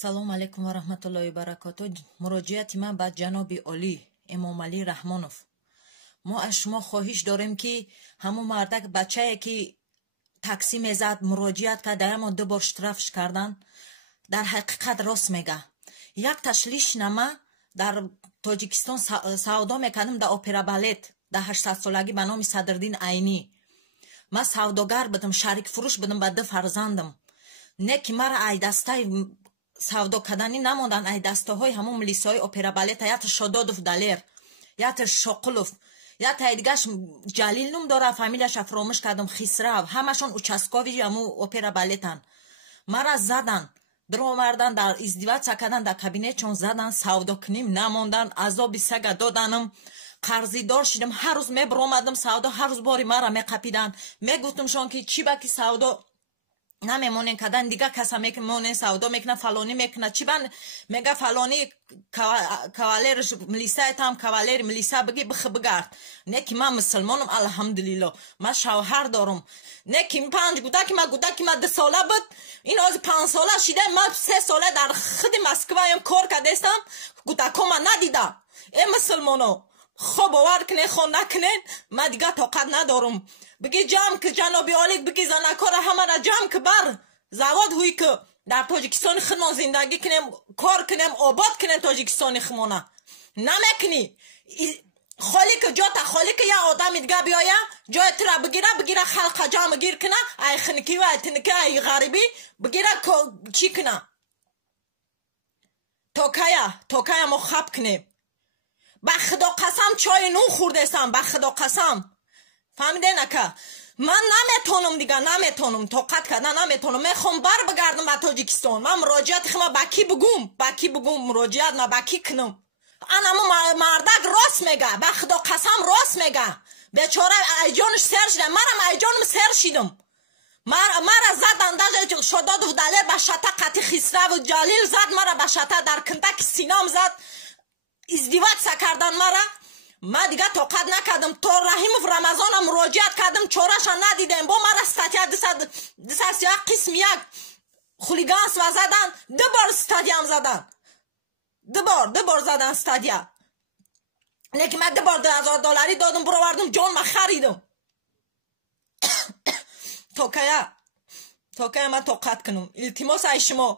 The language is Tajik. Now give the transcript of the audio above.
салом алейкум ва раҳматуллоҳи ва баракатуҳ. муроҷиати ман ба ҷаноби олӣ Эмомалӣ Раҳмонов. мо аз шумо хоҳиш дорем ки ҳамон мардак бачае ки такси мезад муроҷиат кард даямо 2 бор штрафш кардан, дар ҳақиқат рост мега. як ташлишнама дар Тоҷикистон савдо мекардам дар опера балет дар 800 солагӣ ба номи Садриддин Айнӣ. ман савдогар будам, шарикфурӯш будам ба 2 фарзандам. не ки мара айдастаи савдо кардани намондан айдастаҳои ҳамон милисаҳои опера балета, ята Шододов Далер, ята Шоқулов, ята дигаш Ҷалил ном дора, фамилияша фаромӯш кардам, Хисрав, ҳамашон участкови ҳамон опера балетан. мара задан, дромардан, дар издиватсия кардан, дар кабинетчон задан, савдо куним намондан, азоби сага доданам, қарзидор шидам, ҳар рӯз мебиромадам савдо, ҳар рӯз бори мара меқапидан, мегуфтамшон ки чӣ ба ки савдо намемонен кадан, дига каса мемонен савдо мекунад, фалони мекунад, чӣ бан мега фалони кавалерш милисаетам, кавалери милиса биги бихи бигард. не ки ман мусулмонам, алҳамдулилло, ман шавҳар дорам. не ки 5 гудаки ма 2 сола буд, ин ози 5 сола шида, ман 3 сола дар худи Москваям кор кардестам, гудакома надида. мусулмоно, хо бовар кунен, хо накунен, ман дига тоқат надорам. биги ҷамъ ки ҷаноби олӣ, биги занакора ҳамара ҷамъ ки бар завод ҳуй ки дар Тоҷикистони худмон зиндагӣ кунем, кор кунем, обод кунем Тоҷикистони худмона. намекунӣ. холӣ ки ҷота, холӣ ки я одами дига биёя, ҷои тира бигира, халқа ҷамъ гир куна, ай хиники ва ай тиники, ай ғарибӣ бигира, чӣ куна? токая мо хаб кунем. ба худо қасам чои нун хӯрдестам, ба худо қасам. фаҳмиден ака? ман наметонам дига, наметонам тоқат кардан, наметонам. мехом бар бигардам ба Тоҷикистон. ман муроҷиати худро ба кӣ бигум, муроҷиат ма ба кӣ кунам? анамо мардак рост мега, ба худо қасам рост мега. бечора айҷонаш сер шида, марам айҷонам сер шидам. мара задан, даже Шододов Далер ба шата, қати Хисраву Ҷалил зад мара ба шата, дар кинтаки синам зад, издиватсия кардан мара. ман дига тоқат накардам. то Раҳимов Рамазонам муроҷиат кардам, чораша надидем. бо мара статья 231 қисм 1 хулиганство задан, 2 бор статьям задан, 2 бор задан статья. неки ман 2 бор $2000 додам, буровардам, ҷонма харидам. токая ман тоқат кунам. илтимос ай шумо.